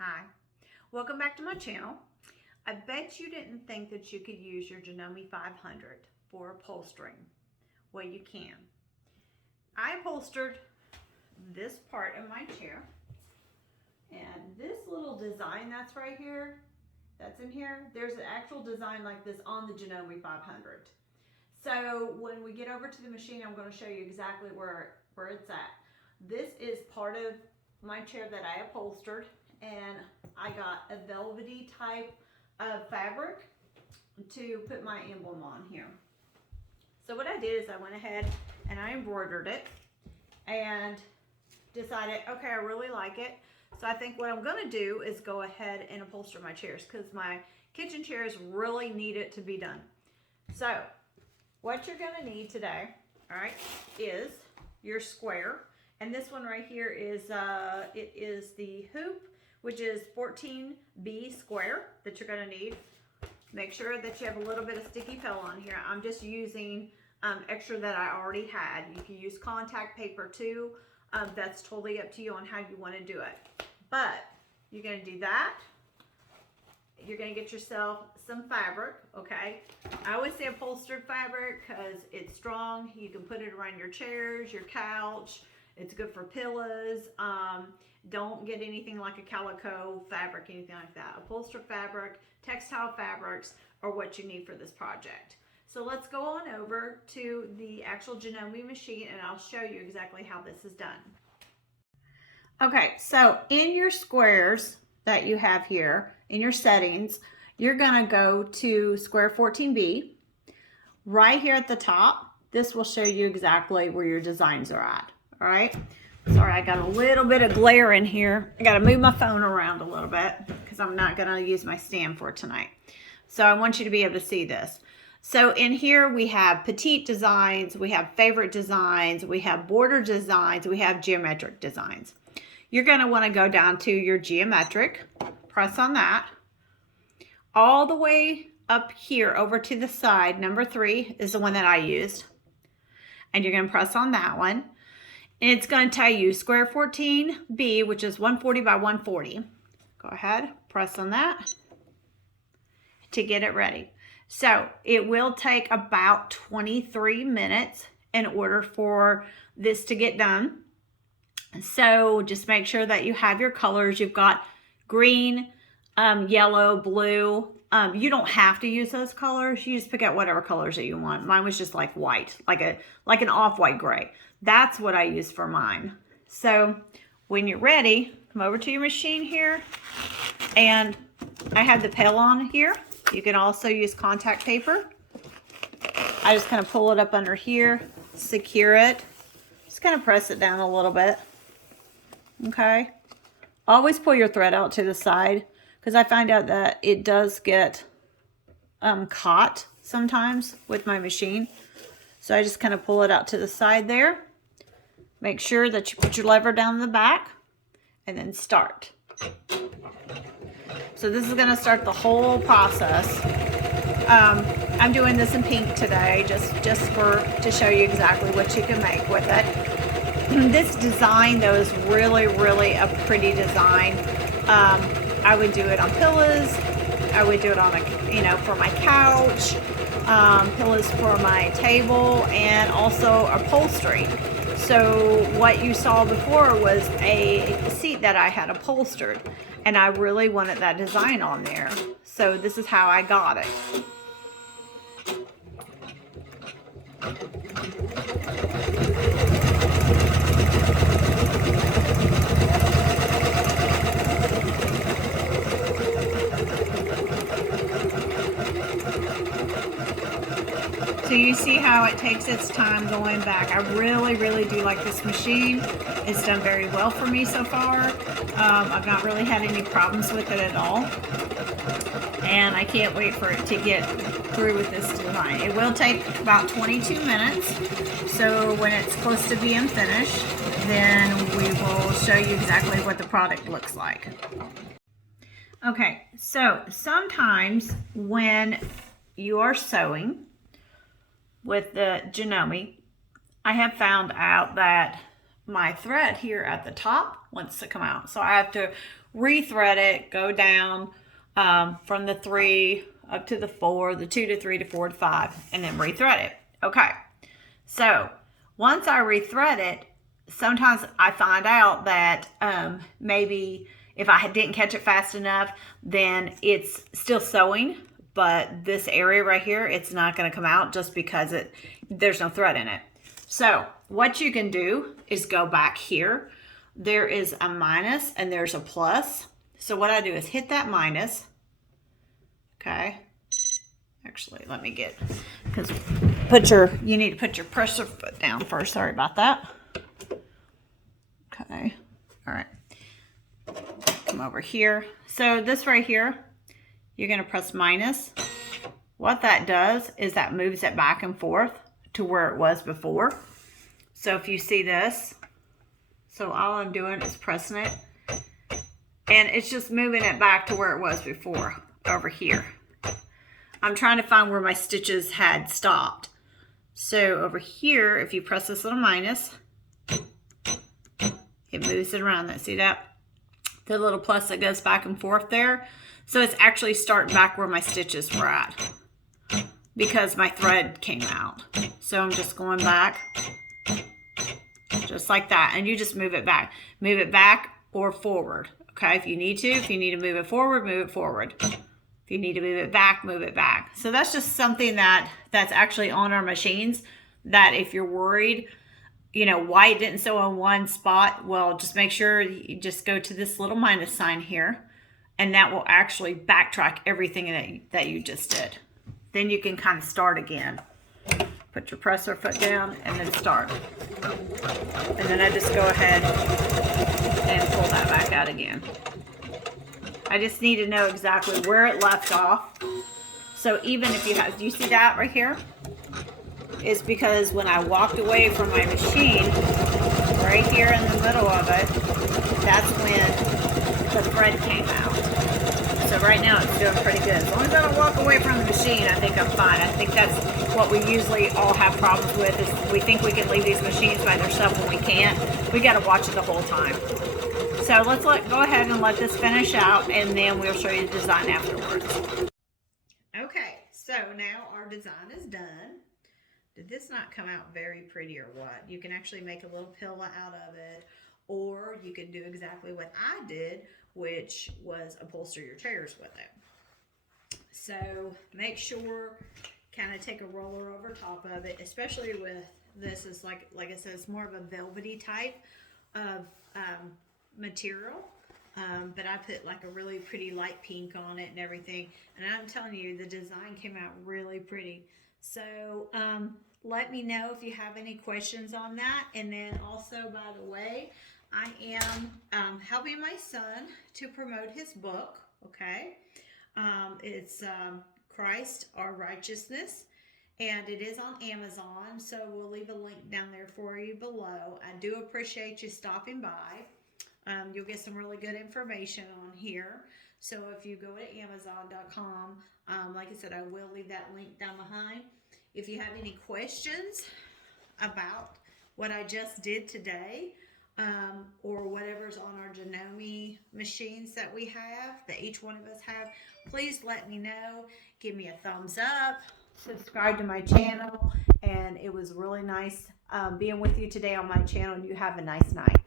Hi, welcome back to my channel. I bet you didn't think that you could use your Janome 500 for upholstering. Well, you can. I upholstered this part of my chair, and this little design that's right here, that's in here, there's an actual design like this on the Janome 500. So when we get over to the machine, I'm going to show you exactly where it's at. This is part of my chair that I upholstered, and I got a velvety type of fabric to put my emblem on here. So what I did is I went ahead and I embroidered it and decided, okay, I really like it. So I think what I'm going to do is go ahead and upholster my chairs, because my kitchen chairs really need it to be done. So what you're going to need today, all right, is your square. And this one right here is, it is the hoop, which is 14B square that you're going to need. Make sure that you have a little bit of sticky Pellon here. I'm just using extra that I already had. You can use contact paper too. That's totally up to you on how you want to do it. But you're going to do that. You're going to get yourself some fabric, okay? I always say upholstered fabric because it's strong. You can put it around your chairs, your couch. It's good for pillows. Don't get anything like a calico fabric, anything like that. Upholstered fabric, textile fabrics are what you need for this project. So let's go on over to the actual Janome machine and I'll show you exactly how this is done. Okay, so in your squares that you have here, in your settings, you're gonna go to square 14B. Right here at the top, this will show you exactly where your designs are at, all right? Sorry, I got a little bit of glare in here. I gotta move my phone around a little bit because I'm not gonna use my stand for tonight. So I want you to be able to see this. So in here we have petite designs, we have favorite designs, we have border designs, we have geometric designs. You're gonna wanna go down to your geometric, press on that. All the way up here over to the side, number 3 is the one that I used. And you're gonna press on that one. And it's going to tell you square 14B, which is 140 by 140. Go ahead, press on that to get it ready. So it will take about 23 minutes in order for this to get done. So just make sure that you have your colors. You've got green, yellow, blue. You don't have to use those colors. You just pick out whatever colors that you want. Mine was just like white, like an off-white gray. That's what I use for mine. So when you're ready, come over to your machine here. And I have the Pellon here. You can also use contact paper. I just kind of pull it up under here, secure it. Just kind of press it down a little bit. Okay. Always pull your thread out to the side, because I find out that it does get caught sometimes with my machine. So I just kind of pull it out to the side there. Make sure that you put your lever down in the back and then start. So this is going to start the whole process. I'm doing this in pink today just to show you exactly what you can make with it. This design though is really a pretty design. I would do it on pillows. I would do it on for my couch, pillows for my table, and also upholstery. So what you saw before was a seat that I had upholstered, and I really wanted that design on there. So this is how I got it. So you see how it takes its time going back. I really do like this machine. It's done very well for me so far. I've not really had any problems with it at all. And I can't wait for it to get through with this design. It will take about 22 minutes. So when it's close to being finished, then we will show you exactly what the product looks like. Okay, so sometimes when you are sewing with the Janome, I have found out that my thread here at the top wants to come out. So I have to rethread it, go down from the 3 up to the 4, the 2 to 3 to 4 to 5, and then rethread it. Okay, so once I rethread it, sometimes I find out that maybe if I didn't catch it fast enough, then it's still sewing, but this area right here, it's not going to come out just because there's no thread in it. So what you can do is go back here. There is a minus and there's a plus. So what I do is hit that minus. Okay. Actually, let me get, because you need to put your pressure foot down first. Sorry about that. Okay. All right. Come over here. So this right here, you're going to press minus. What that does is that moves it back and forth to where it was before. So if you see this, so all I'm doing is pressing it, and it's just moving it back to where it was before, over here. I'm trying to find where my stitches had stopped. So over here, if you press this little minus, it moves it around. See that? The little plus that goes back and forth there. So it's actually starting back where my stitches were at, because my thread came out. So I'm just going back, just like that. And you just move it back or forward. Okay, if you need to move it forward, move it forward. If you need to move it back, move it back. So that's just something that's actually on our machines, that if you're worried, you know, why it didn't sew in one spot, well, just make sure you just go to this little minus sign here, and that will actually backtrack everything that you just did. Then you can kind of start again. Put your presser foot down and then start. And then I just go ahead and pull that back out again. I just need to know exactly where it left off. So even if you have, do you see that right here? Is because when I walked away from my machine, right here in the middle of it, that's when the thread came out. So right now it's doing pretty good. As long as I don't walk away from the machine, I think I'm fine. I think that's what we usually all have problems with, is we think we can leave these machines by themselves when we can't. We got to watch it the whole time. So let's go ahead and let this finish out, and then we'll show you the design afterwards. Okay, so now our design is done. Did this not come out very pretty or what? You can actually make a little pillow out of it, or you can do exactly what I did, which was upholster your chairs with it. So make sure, kind of take a roller over top of it, especially with this is like I said, it's more of a velvety type of material. But I put like a really pretty light pink on it and everything. And I'm telling you, the design came out really pretty. So let me know if you have any questions on that. And then also, by the way, I am helping my son to promote his book, okay? It's Christ, Our Righteousness, and it is on Amazon, so we'll leave a link down there for you below. I do appreciate you stopping by. You'll get some really good information on here. So if you go to Amazon.com, like I said, I will leave that link down behind. If you have any questions about what I just did today, or whatever's on our Janome machines that we have, that each one of us have, please let me know. Give me a thumbs up, subscribe to my channel, and it was really nice being with you today on my channel. You have a nice night.